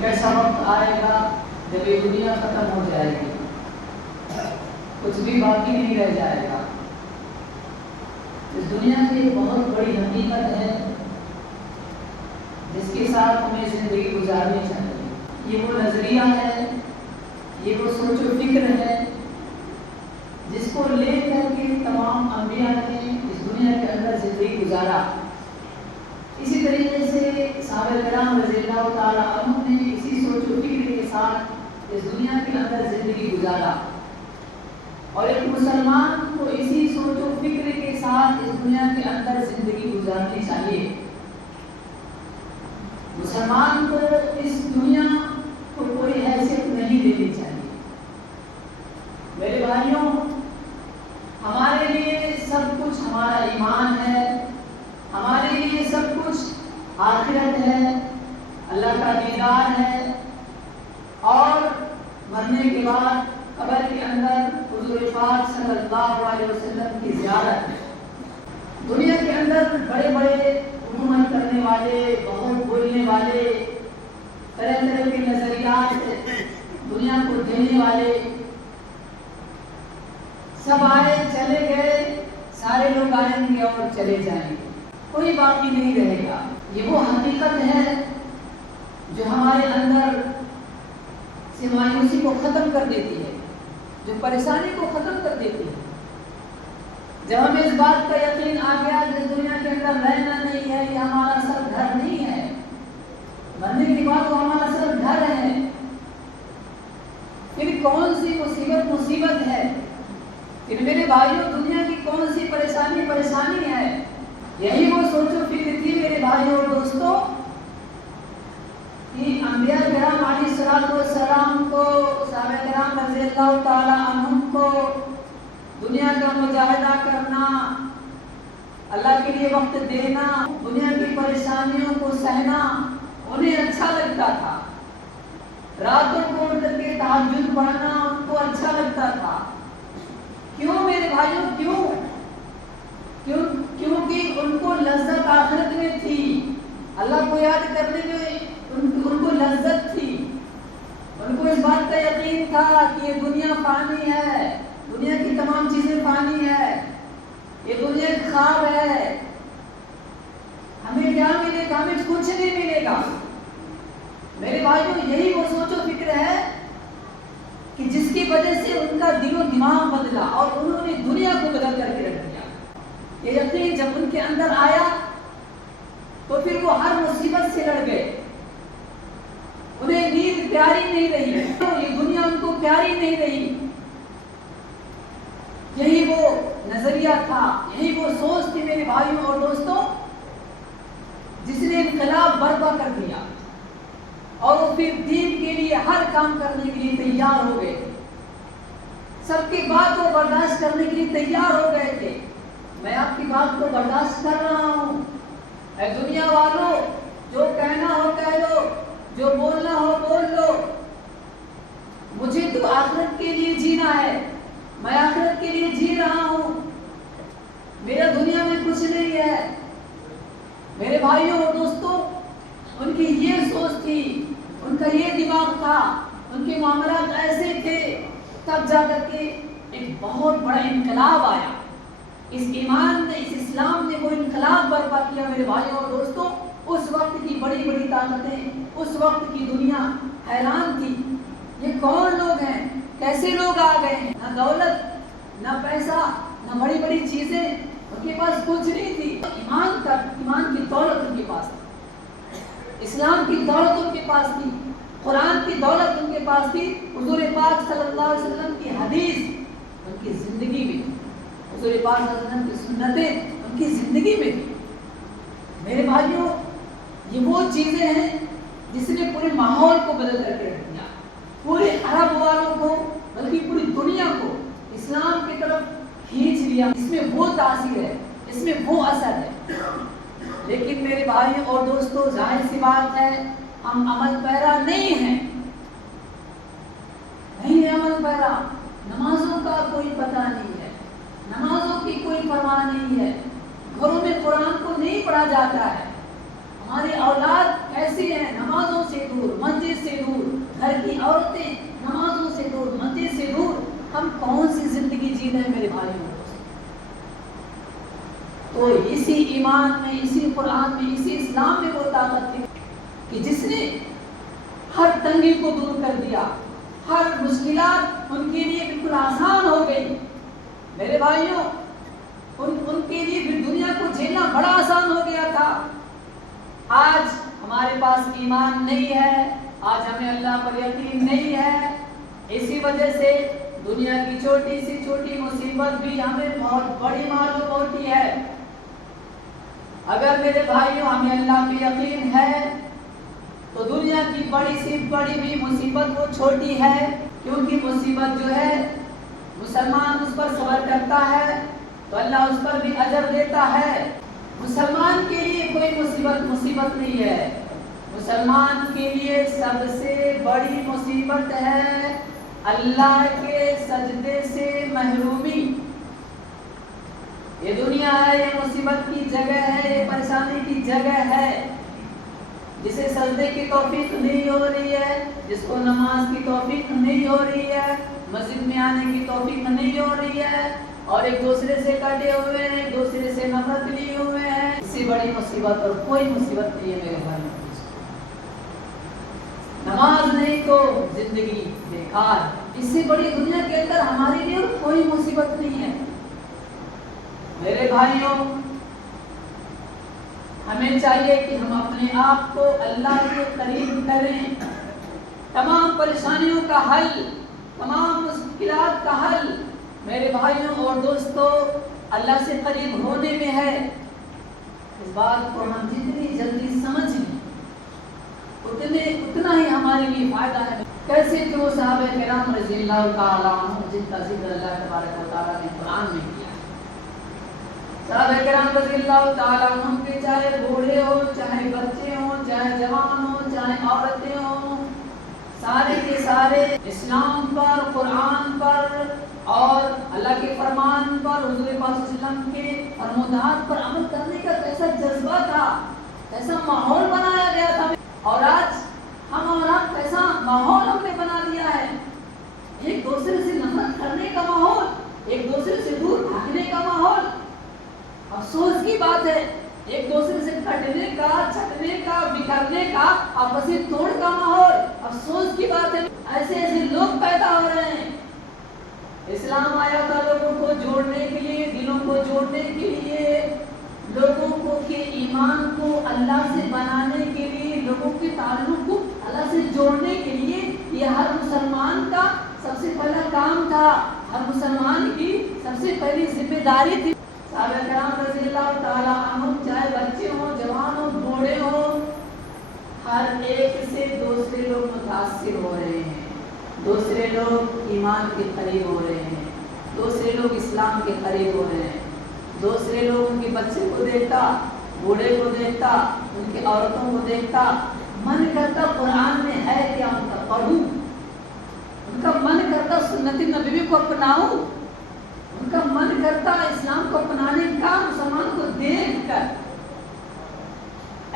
ایک ایسا وقت آئے گا جب یہ دنیا ختم ہو جائے گی، کچھ بھی باقی نہیں رہ جائے گا۔ اس دنیا کی ایک بہت بڑی حقیقت ہے جس کے ساتھ ہمیں زندگی گزارنی چاہیے۔ یہ وہ نظریہ ہے، یہ وہ سوچ و فکر ہے جس کو لے کر کے تمام انبیاء نے اس دنیا کے اندر زندگی گزارا۔ اسی طریقے سے صحابہ کرام رضی اللہ تعالیٰ عنہ نے اسی سوچ و فکر کے ساتھ اس دنیا کے اندر زندگی گزارا، اور ایک مسلمان کو اسی سوچ و فکر کے ساتھ اس دنیا کے اندر زندگی گزارنی چاہیے۔ مسلمان کو اس دنیا کو کوئی حیثیت نہیں دینی چاہیے۔ میرے بھائیوں، ہمارے لیے سب کچھ ہمارا ایمان ہے، ہمارے لیے سب کچھ آخرت ہے، اللہ کا دیدار ہے، اور مرنے کے بعد قبر کے اندر حضور پاک صلی اللہ علیہ وسلم کی زیارت ہے۔ دنیا کے اندر بڑے بڑے حکومت کرنے والے، بہت بولنے والے، طرح طرح کے نظریات دنیا کو دینے والے سب آئے چلے گئے، سارے لوگ آئیں گے اور چلے جائیں گے، کوئی باقی نہیں رہے گا۔ یہ وہ حقیقت ہے جو ہمارے اندر سے مایوسی کو ختم کر دیتی ہے، جو پریشانی کو ختم کر دیتی ہے۔ جب ہمیں اس بات کا یقین آ گیا کہ اس دنیا کے اندر رہنا نہیں ہے، یہ ہمارا اصل گھر نہیں ہے، مرنے کے بعد وہ ہمارا اصل گھر ہے، پھر کون سی مصیبت ہے، پھر میرے بھائیوں دنیا کی کون سی پریشانی ہے۔ یہی وہ سوچ و فکر تھی میرے بھائیوں اور دوستوں کہ انبیاء کرام علیہ الصلوۃ والسلام کو، صحابہ کرام رضی اللہ تعالی عنہم کو دنیا کا مجاہدہ کرنا، اللہ کے لیے وقت دینا، دنیا کی پریشانیوں کو سہنا انہیں اچھا لگتا تھا۔ راتوں کو اٹھ کر کے تہجد پڑھنا ان کو اچھا لگتا تھا۔ کیوں میرے بھائیوں؟ کیونکہ ان کو لذت آخرت میں تھی، اللہ کو یاد کرنے میں ان کو لذت تھی، ان کو اس بات کا یقین تھا کہ یہ دنیا فانی ہے، دنیا کی تمام چیزیں فانی ہے، یہ دنیا ایک خواب ہے، ہمیں کیا ملے گا؟ ہمیں کچھ نہیں ملے گا۔ میرے بھائیوں یہی وہ سوچ و فکر ہے کہ جس کی وجہ سے ان کا دل و دماغ بدلا اور انہوں نے دنیا کو بدل کر کے رکھ دیا۔ یہ یقین جب ان کے اندر آیا تو پھر وہ ہر مصیبت سے لڑ گئے، انہیں نیند پیاری نہیں رہی، یہ دنیا ان کو پیاری نہیں رہی۔ یہی وہ نظریہ تھا، یہی وہ سوچ تھی میرے بھائیوں اور دوستوں جس نے انقلاب برپا کر دیا، اور وہ پھر دین کے لیے ہر کام کرنے کے لیے تیار ہو گئے، سب کی بات کو برداشت کرنے کے لیے تیار ہو گئے تھے۔ میں آپ کی بات کو برداشت کر رہا ہوں، اے دنیا والوں، جو کہنا ہو کہہ لو، جو بولنا ہو بول لو، مجھے تو آخرت کے لیے جینا ہے، میں آخرت کے لیے جی رہا ہوں، میرا دنیا میں کچھ نہیں ہے۔ میرے بھائیوں اور دوستوں، ان کی یہ سوچ تھی، ان کا یہ دماغ تھا، ان کے معاملات ایسے تھے، تب جا کر کے ایک بہت بڑا انقلاب آیا۔ اس ایمان نے، اس اسلام نے وہ انقلاب برپا کیا میرے بھائیوں اور دوستوں۔ اس وقت کی بڑی بڑی طاقتیں، اس وقت کی دنیا حیران تھی، یہ کون لوگ ہیں، کیسے لوگ آ گئے ہیں، نہ دولت، نہ پیسہ، نہ بڑی بڑی چیزیں، ان کے پاس کچھ نہیں تھی، ایمان کی دولت ان کے پاس تھی، اسلام کی دولت ان کے پاس تھی، قرآن کی دولت ان کے پاس تھی، حضور پاک صلی اللہ علیہ وسلم کی حدیث ان کی زندگی میں تھی، حضور پاک صلی اللہ علیہ وسلم کی سنتیں ان کی زندگی میں تھی۔ میرے بھائیوں، یہ وہ چیزیں ہیں جس نے پورے ماحول کو بدل کر کے رکھ دیا، پورے عرب والوں کو بلکہ پوری دنیا کو اسلام کی طرف کھینچ لیا۔ اس میں وہ تاثیر ہے، اس میں وہ اثر ہے۔ لیکن میرے بھائی اور دوستو، ظاہر سی بات ہے ہم عمل پیرا نہیں ہیں، نہیں ہے عمل پیرا، نمازوں کا کوئی پتہ نہیں ہے، نمازوں کی کوئی پرواہ نہیں ہے، گھروں میں قرآن کو نہیں پڑھا جاتا ہے، ہماری اولاد ایسی ہیں نمازوں سے دور، مسجد سے تو اسی ایمان میں، اسی قرآن میں، اسی اسلام میں وہ طاقت تھی کہ جس نے ہر تنگی کو دور کر دیا، ہر مشکلات ان کے لیے بالکل آسان ہو گئی۔ میرے بھائیوں، ان کے لیے پھر دنیا کو جھیلنا بڑا آسان ہو گیا تھا۔ آج ہمارے پاس ایمان نہیں ہے، آج ہمیں اللہ پر یقین نہیں ہے، اسی وجہ سے دنیا کی چھوٹی سی چھوٹی مصیبت بھی ہمیں بہت بڑی معلوم ہوتی ہے۔ اگر میرے بھائیوں ہمیں اللہ پہ یقین ہے تو دنیا کی بڑی سی بڑی بھی مصیبت وہ چھوٹی ہے، کیونکہ مصیبت جو ہے مسلمان اس پر صبر کرتا ہے تو اللہ اس پر بھی اجر دیتا ہے۔ مسلمان کے لیے کوئی مصیبت نہیں ہے، مسلمان کے لیے سب سے بڑی مصیبت ہے اللہ کے سجدے سے محرومی۔ یہ دنیا ہے، یہ مصیبت کی جگہ ہے، یہ پریشانی کی جگہ ہے۔ جسے سجدے کی توفیق نہیں ہو رہی ہے، جس کو نماز کی توفیق نہیں ہو رہی ہے، مسجد میں آنے کی توفیق نہیں ہو رہی ہے، اور ایک دوسرے سے کٹے ہوئے ہیں، ایک دوسرے سے نفرت لیے ہوئے ہیں، اس سے بڑی مصیبت اور کوئی مصیبت نہیں ہے میرے بھائی۔ نماز نہیں تو زندگی بیکار، اس سے بڑی دنیا کے اندر ہمارے لیے اور کوئی مصیبت نہیں ہے۔ میرے بھائیوں، ہمیں چاہیے کہ ہم اپنے آپ کو اللہ کے قریب کریں۔ تمام پریشانیوں کا حل، تمام مشکلات کا حل میرے بھائیوں اور دوستوں اللہ سے قریب ہونے میں ہے۔ اس بات کو ہم جتنی جلدی سمجھ لیں اتنا ہی ہمارے لیے فائدہ ہے۔ کیسے کہ وہ صحابہ کرام رضی اللہ تعالیٰ عنہ جن کا ذکر اللہ تبارک و تعالیٰ نے قرآن میں کیا ہے۔ صحابہ کرام رضی اللہ تعالیٰ عنہ کے چاہے بوڑھے ہو، چاہے بچے ہوں، چاہے جوان ہوں، چاہے عورتیں ہوں، سارے کے سارے اسلام پر، قرآن پر اور اللہ کے فرمان پر، حضور پاک صلی اللہ علیہ وسلم کے فرمودات پر عمل کرنے کا کیسا جذبہ تھا، کیسا ماحول بنایا گیا تھا۔ اور آج ہم اور آپ کیسا ماحول ہم نے بنا دیا ہے، ایک دوسرے سے نفرت کرنے کا ماحول، ایک دوسرے سے دور بھاگنے کا ماحول۔ افسوس کی بات ہے، ایک دوسرے سے کٹنے کا، چھٹنے کا، بکھرنے کا، آپسی توڑ کا ماحول۔ افسوس کی بات ہے، ایسے ایسے لوگ پیدا ہو رہے ہیں۔ اسلام آیا تھا لوگوں کو جوڑنے کے لیے، دلوں کو جوڑنے کے لیے، لوگوں کو کے ایمان کو اللہ سے بنانے کے لیے، لوگوں کے تعلق کو اللہ سے جوڑنے کے لیے۔ یہ ہر مسلمان کا سب سے پہلا کام تھا، ہر مسلمان کی سب سے پہلی ذمہ داری تھی۔ صحابہ کرام رضی اللہ تعالیٰ عنہ چاہے بچے ہوں، جوان ہوں، بوڑھے ہوں، ہر ایک سے دوسرے لوگ متاثر ہو رہے ہیں، دوسرے لوگ ایمان کے قریب ہو رہے ہیں، دوسرے لوگ اسلام کے قریب ہو رہے ہیں، دوسرے لوگ ان کے بچے کو دیکھتا، بوڑھے کو دیکھتا، ان کی عورتوں کو دیکھتا، من کرتا قرآن میں ہے کیا ان کا پڑھوں، ان کا من کرتا سنت نبوی کو اپناؤں، ان کا من کرتا اسلام کو اپنانے کا مسلمان کو دیکھ کر۔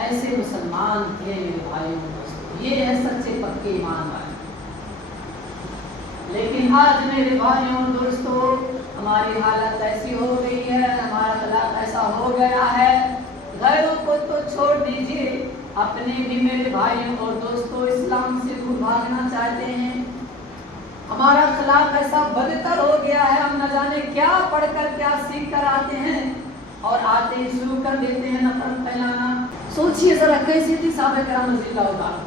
ایسے مسلمان تھے میرے بھائیوں دوستوں، یہ ہے سچے پکے ایمان والے۔ لیکن آج میرے بھائیوں دوستوں ہماری حالت ایسی ہو گئی ہے، ہمارا اخلاق ایسا ہو گیا ہے، غیروں کو تو چھوڑ دیجیے، اپنے بھی میرے بھائیوں اور دوستوں اسلام سے دور بھاگنا چاہتے ہیں۔ ہمارا اخلاق ایسا بدتر ہو گیا ہے، ہم نہ جانے کیا پڑھ کر کیا سیکھ کر آتے ہیں، اور آتے ہی شروع کر دیتے ہیں نفرت پھیلانا۔ سوچئے ذرا کیسے تھی صحابہ کرام رضی اللہ تعالیٰ،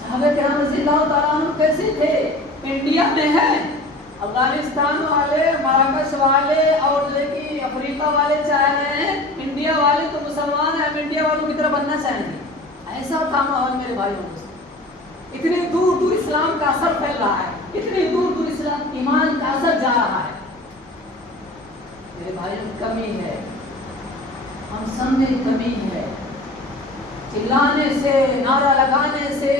صحابہ کرام رضی اللہ تعالیٰ عنہ کیسے تھے؟ انڈیا میں ہے، افغانستان والے، مراکش والے اور لیکن افریقہ والے چاہ رہے ہیں انڈیا والے تو مسلمان ہیں، ہم انڈیا والوں کی طرح بننا چاہیں گے۔ ایسا تھا ماحول میرے بھائیوں دوستوں۔ اتنے دور دور اسلام کا اثر پھیل رہا ہے، اتنے دور دور اسلام ایمان کا اثر جا رہا ہے۔ میرے بھائیوں کمی ہے، ہم سب میں کمی ہے۔ چلانے سے، نعرہ لگانے سے،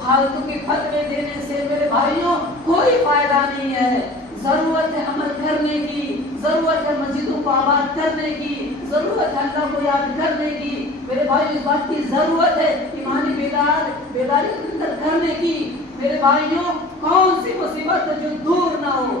فالتو کے فتوے دینے سے میرے بھائیوں کوئی فائدہ نہیں ہے۔ ضرورت ہے عمل کرنے کی، ضرورت ہے مسجدوں کو آباد کرنے کی، ضرورت ہے اللہ کو یاد کرنے کی۔ میرے بھائی اس بات کی ضرورت ہے ایمانی بیداری اندر کرنے کی۔ میرے بھائیوں کون سی مصیبت ہے جو دور نہ ہو؟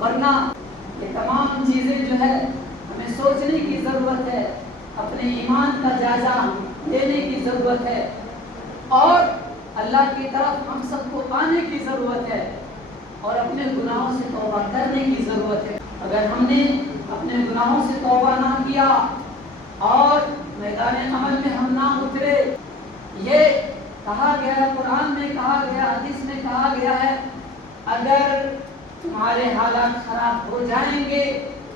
ورنہ یہ تمام چیزیں جو ہے ہمیں سوچنے کی ضرورت ہے، اپنے ایمان کا جائزہ لینے کی ضرورت ہے، اور اللہ کی طرف ہم سب کو آنے کی ضرورت ہے، اور اپنے گناہوں سے توبہ کرنے کی ضرورت ہے۔ اگر ہم نے اپنے گناہوں سے توبہ نہ کیا اور میدان عمل میں ہم نہ اترے، یہ کہا گیا ہے، قرآن میں کہا گیا، حدیث میں کہا گیا ہے، اگر تمہارے حالات خراب ہو جائیں گے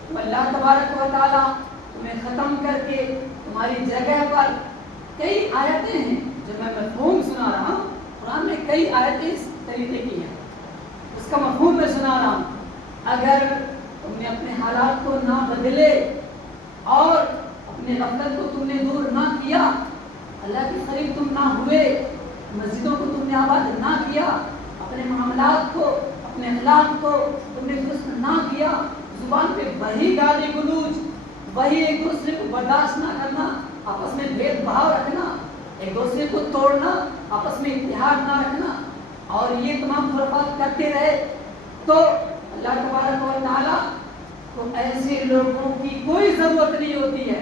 تو اللہ تبارک و تعالیٰ تمہیں ختم کر کے تمہاری جگہ پر کئی آیتیں ہیں جو میں مفہوم سنا رہا ہوں، قرآن میں کئی آیتیں اس طریقے کی ہیں، اس کا مفہوم میں سنا رہا ہوں۔ اگر تم نے اپنے حالات کو نہ بدلے اور اپنے غفلت کو تم نے دور نہ کیا، اللہ کے قریب تم نہ ہوئے، مسجدوں کو تم نے آباد نہ کیا، اپنے معاملات کو، اپنے اخلاق کو تم نے درست نہ کیا، زبان پہ وہی گالی گلوچ، وہی ایک دوسرے کو برداشت نہ کرنا، آپس میں بھید بھاؤ رکھنا، ایک دوسرے کو توڑنا، آپس میں اتحاد نہ رکھنا، اور یہ تمام خرافات کرتے رہے، تو اللہ تبارک و تعالیٰ کو ایسے لوگوں کی کوئی ضرورت نہیں ہوتی ہے۔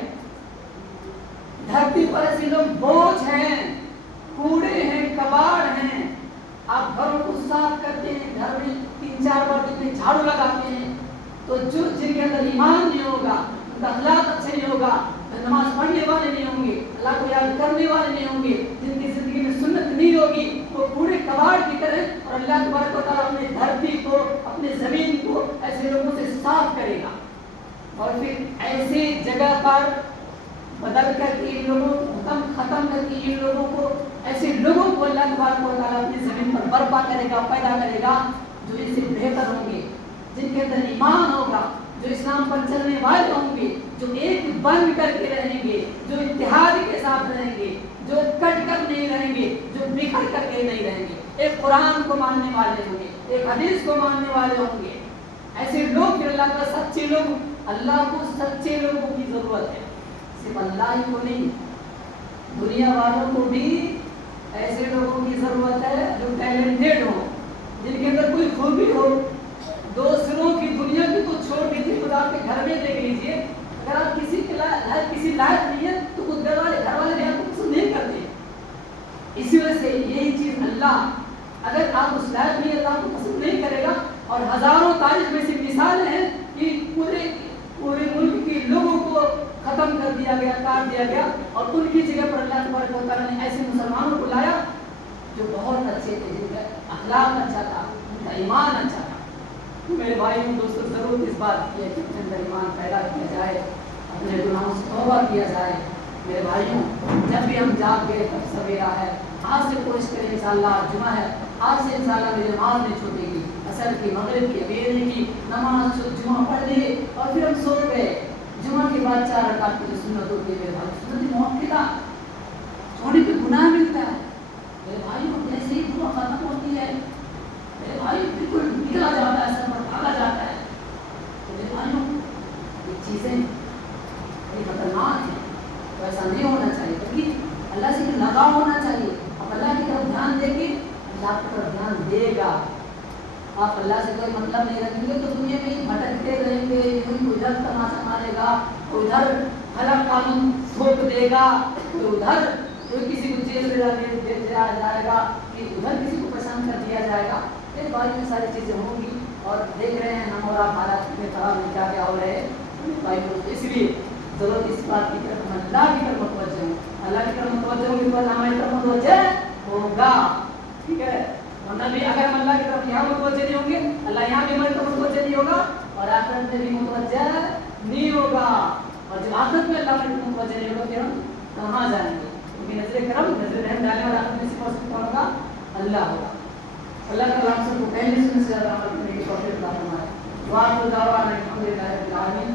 دھرتی پر ایسے لوگ بوجھ ہیں، کوڑے ہیں، کباڑ ہیں۔ آپ گھروں کو صاف کرتے ہیں، گھر میں 3-4 بار دن میں جھاڑو لگاتے ہیں، تو جن کے اندر ایمان نہیں ہوگا، ان کا اخلاق اچھے نہیں ہوگا، نماز پڑھنے والے نہیں ہوں گے، اللہ کو یاد کرنے والے نہیں ہوں گے، جن کی زندگی میں سنت نہیں ہوگی، وہ پورے کباڑ کی طرح، اور اللہ تبارک و تعالیٰ اپنے دھرتی کو، اپنے زمین کو ایسے لوگوں سے صاف کرے گا، اور پھر ایسی جگہ پر بدل کر کے ان لوگوں کو ختم کر کے ان لوگوں کو، ایسے لوگوں کو اللہ تبارک و تعالیٰ اپنی زمین پر برپا کرے گا، پیدا کرے گا، جو ان سے بہتر ہوں گے، جن کے اندر ایمان ہوگا، جو اسلام پر چلنے والے ہوں گے، جو ایک بن کر کے رہیں گے، جو اتحاد کے ساتھ رہیں گے، جو کٹ کر نہیں رہیں گے، جو بکھر کر کے نہیں رہیں گے، ایک قرآن کو ماننے والے ہوں گے، ایک حدیث کو ماننے والے ہوں گے۔ ایسے لوگ پھر اللہ کا سچے لوگ، اللہ کو سچے لوگوں کی ضرورت ہے، صرف اللہ ہی کو نہیں، دنیا والوں کو بھی ایسے لوگوں کی ضرورت ہے جو ٹیلنٹڈ ہو، جن کے اندر کوئی خوبی ہو۔ دوسروں کی دنیا کی تو چھوڑ دیجیے، خدا کے گھر میں دیکھ لیجیے، اگر آپ کسی لائق نہیں ہے تو خود گھر والے بھی آپ کو پسند نہیں کرتے۔ اسی وجہ سے یہی چیز اللہ، اگر آپ اس لائق نہیں ہے اللہ کو پسند نہیں کرے گا، اور ہزاروں تاریخ میں سے مثالیں ہیں کہ پورے ملک کے لوگوں کو ختم کر دیا گیا، کاٹ دیا گیا، اور ان کی جگہ پر اللہ تبارک و تعالیٰ نے ایسے مسلمانوں کو لایا جو بہت اچھے تھے، جن کا اخلاق اچھا تھا، ان کا ایمان اچھا تھا۔ میرے بھائیوں دوستوں، ضرورت اس بات کی ہے کہ اپنے اندر ایمان پیدا کیا جائے، اپنے گناہوں سے توبہ کیا جائے۔ میرے بھائیوں، جب بھی ہم جاگ گئے تب سویرا ہے، آج سے کوشش کریں، انشاءاللہ جمعہ ہے، آج سے انشاءاللہ میری نماز نہیں چھوٹے گی، عصر کی، مغرب کی، عبیر کی نماز جمعہ پڑھ لیے اور پھر ہم سو گئے۔ جمعہ کے بعد 4 رکعت کی جو سنت ہوتی ہے میرے بھائی، سنت موقعہ چھوڑنے پہ گناہ ملتا ہے۔ میرے بھائیوں، جیسے ہی دعا ختم ہوتی ہے میرے بھائی بالکل نکلا جاتا ہے، سر پر بھاگا جاتا ہے۔ میرے بھائیوں، یہ چیزیں بڑی خطرناک ہیں، تو ایسا نہیں ہونا چاہیے، بلکہ اللہ سے لگاؤ ہونا چاہیے۔ آپ اللہ کی طرف دھیان دیں گے، اللہ کی طرف دھیان دے گا۔ آپ اللہ سے کوئی مطلب نہیں رکھیں گے تو دنیا میں ہی بھٹکتے رہیں گے، کوئی ادھر تماشا مارے گا، کوئی ادھر غلط قانون تھوپ دے گا، کوئی ادھر کوئی کسی کو جیل میں دیا جائے گا، کہ ادھر کسی کو پسند کر دیا جائے گا۔ اس بارے میں ساری چیزیں ہوں گی، اور دیکھ رہے ہیں ہم اور آپ حالات میں خراب میں کیا ہو رہے ہیں۔ اس لیے ضرورت اس بات کی طرف ہم اللہ کی طرف متوجہ ہوں، اللہ کی طرف متوجہ ہوں، اس ہماری طرف متوجہ ہوگا، ٹھیک ہے؟ ورنہ بھی اگر ہم اللہ کی طرف یہاں متوجہ نہیں ہوں گے، اللہ یہاں بھی ہماری طرف متوجہ نہیں ہوگا، اور آخرت میں بھی متوجہ نہیں ہوگا، اور جب آخرت میں اللہ ہماری طرف متوجہ نہیں ہوگا پھر ہم کہاں جائیں گے؟ کیونکہ نظر کرم، نظر رحم ڈالنے والا آخرت میں صرف کون ہوگا؟ اللہ ہوگا۔ اللہ کا ہم سب کو پہلے سے زیادہ عمل کرنے کی توفیق عطا فرمائے۔ وآخر دعوانا الحمد للہ رب العالمین۔